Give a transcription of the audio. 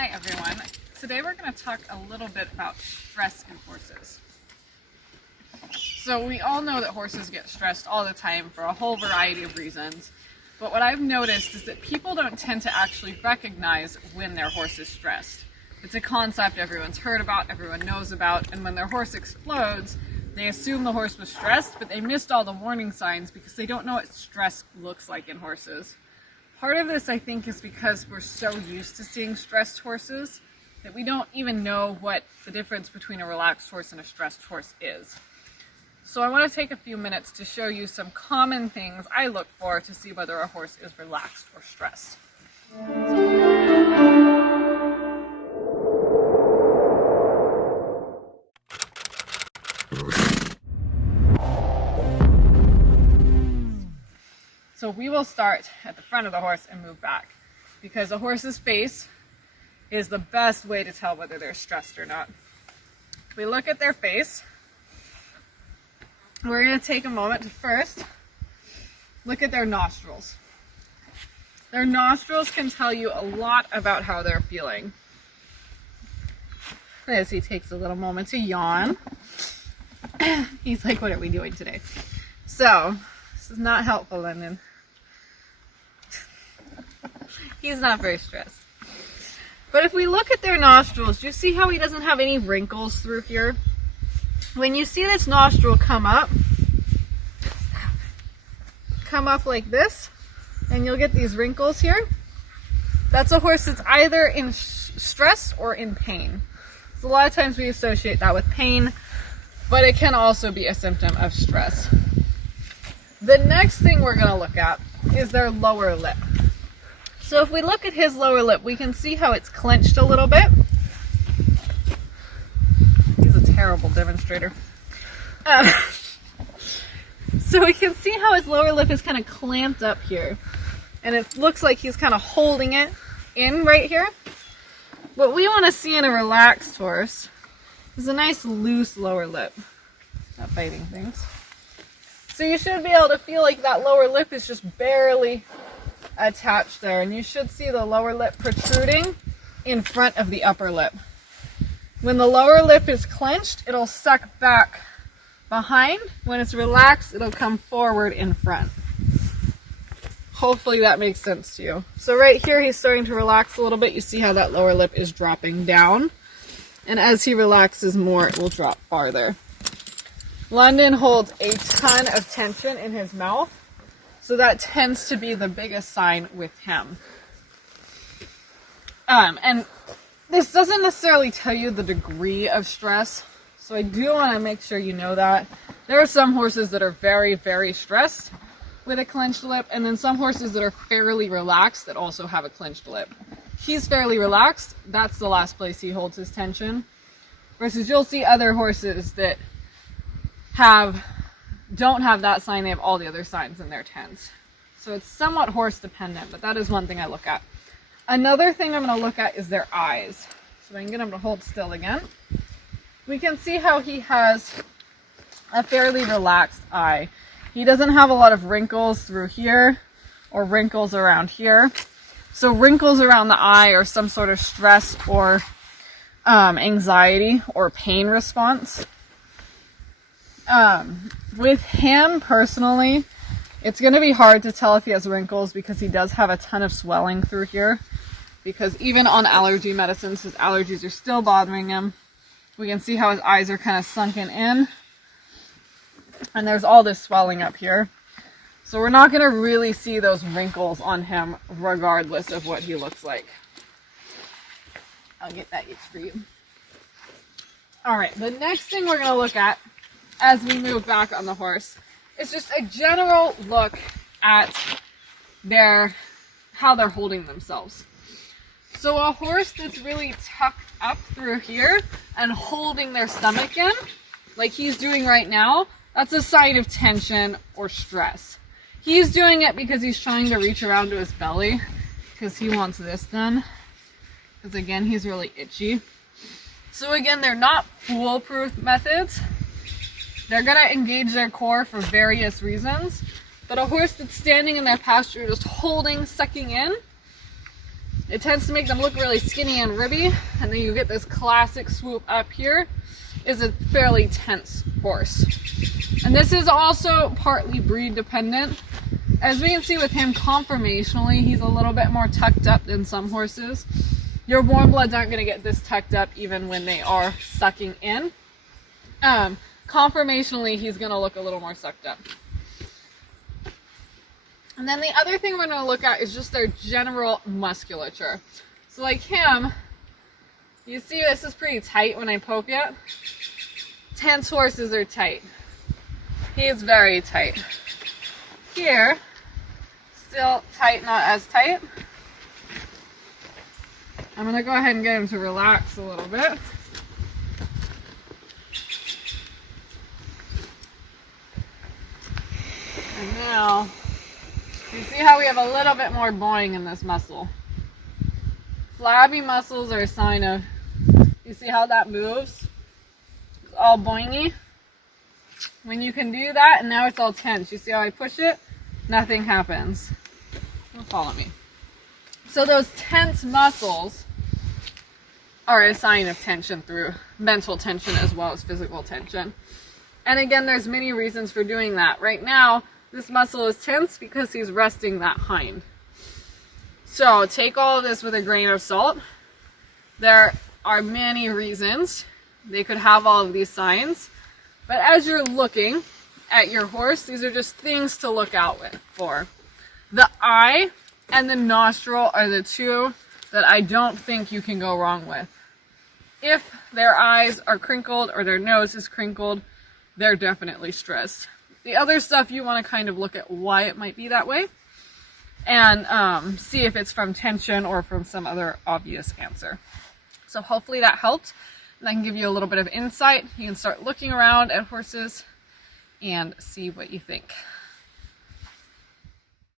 Hi everyone. Today we're going to talk a little bit about stress in horses. So we all know that horses get stressed all the time for a whole variety of reasons, but what I've noticed is that people don't tend to actually recognize when their horse is stressed. It's a concept everyone's heard about, everyone knows about, and when their horse explodes, they assume the horse was stressed, but they missed all the warning signs because they don't know what stress looks like in horses. Part of this, I think, is because we're so used to seeing stressed horses that we don't even know what the difference between a relaxed horse and a stressed horse is. So I want to take a few minutes to show you some common things I look for to see whether a horse is relaxed or stressed. So we will start at the front of the horse and move back, because a horse's face is the best way to tell whether they're stressed or not. If we look at their face, we're going to take a moment to first look at their nostrils. Their nostrils can tell you a lot about how they're feeling. As he takes a little moment to yawn. He's like, what are we doing today? So, this is not helpful, Lyndon. He's not very stressed. But if we look at their nostrils, do you see how he doesn't have any wrinkles through here? When you see this nostril come up like this, and you'll get these wrinkles here, that's a horse that's either in stress or in pain. So a lot of times we associate that with pain, but it can also be a symptom of stress. The next thing we're going to look at is their lower lip. So if we look at his lower lip, we can see how it's clenched a little bit. He's a terrible demonstrator. So we can see how his lower lip is kind of clamped up here. And it looks like he's kind of holding it in right here. What we want to see in a relaxed horse is a nice loose lower lip. Not biting things. So you should be able to feel like that lower lip is just barely attached there, and you should see the lower lip protruding in front of the upper lip. When the lower lip is clenched, it'll suck back behind. When it's relaxed, it'll come forward in front. Hopefully that makes sense to you. So right here, he's starting to relax a little bit. You see how that lower lip is dropping down, and as he relaxes more, it will drop farther. London holds a ton of tension in his mouth, so that tends to be the biggest sign with him. And this doesn't necessarily tell you the degree of stress, so I do want to make sure you know that. There are some horses that are very, very stressed with a clenched lip, and then some horses that are fairly relaxed that also have a clenched lip. He's fairly relaxed. That's the last place he holds his tension. Versus you'll see other horses that don't have that sign, they have all the other signs and they're tense. So it's somewhat horse dependent, but that is one thing I look at. Another thing I'm going to look at is their eyes. So I can get him to hold still again. We can see how he has a fairly relaxed eye. He doesn't have a lot of wrinkles through here or wrinkles around here. So wrinkles around the eye are some sort of stress or anxiety or pain response. With him personally, it's going to be hard to tell if he has wrinkles because he does have a ton of swelling through here. Because even on allergy medicines, his allergies are still bothering him. We can see how his eyes are kind of sunken in. And there's all this swelling up here. So we're not going to really see those wrinkles on him regardless of what he looks like. I'll get that itch for you. Alright, the next thing we're going to look at as we move back on the horse is just a general look at how they're holding themselves. So a horse that's really tucked up through here and holding their stomach in, like he's doing right now, that's a sign of tension or stress. He's doing it because he's trying to reach around to his belly because he wants this done. Because again, he's really itchy. So again, they're not foolproof methods. They're going to engage their core for various reasons, but a horse that's standing in their pasture just holding, sucking in, It tends to make them look really skinny and ribby, and then you get this classic swoop up here. Is a fairly tense horse. And this is also partly breed dependent. As we can see with him conformationally, he's a little bit more tucked up than some horses. Your warm bloods aren't going to get this tucked up even when they are sucking in. Conformationally, he's going to look a little more sucked up. And then the other thing we're going to look at is just their general musculature. So like him, you see this is pretty tight when I poke it. Tense horses are tight. He is very tight. Here, still tight, not as tight. I'm going to go ahead and get him to relax a little bit. And now, you see how we have a little bit more boing in this muscle. Flabby muscles are a sign of, you see how that moves? It's all boingy. When you can do that, and now it's all tense. You see how I push it? Nothing happens. Don't follow me. So those tense muscles are a sign of tension through mental tension as well as physical tension. And again, there's many reasons for doing that. Right now, this muscle is tense because he's resting that hind. So take all of this with a grain of salt. There are many reasons they could have all of these signs. But as you're looking at your horse, these are just things to look out for. The eye and the nostril are the two that I don't think you can go wrong with. If their eyes are crinkled or their nose is crinkled, they're definitely stressed. The other stuff, you want to kind of look at why it might be that way and see if it's from tension or from some other obvious answer. So hopefully that helped, and I can give you a little bit of insight. You can start looking around at horses and see what you think.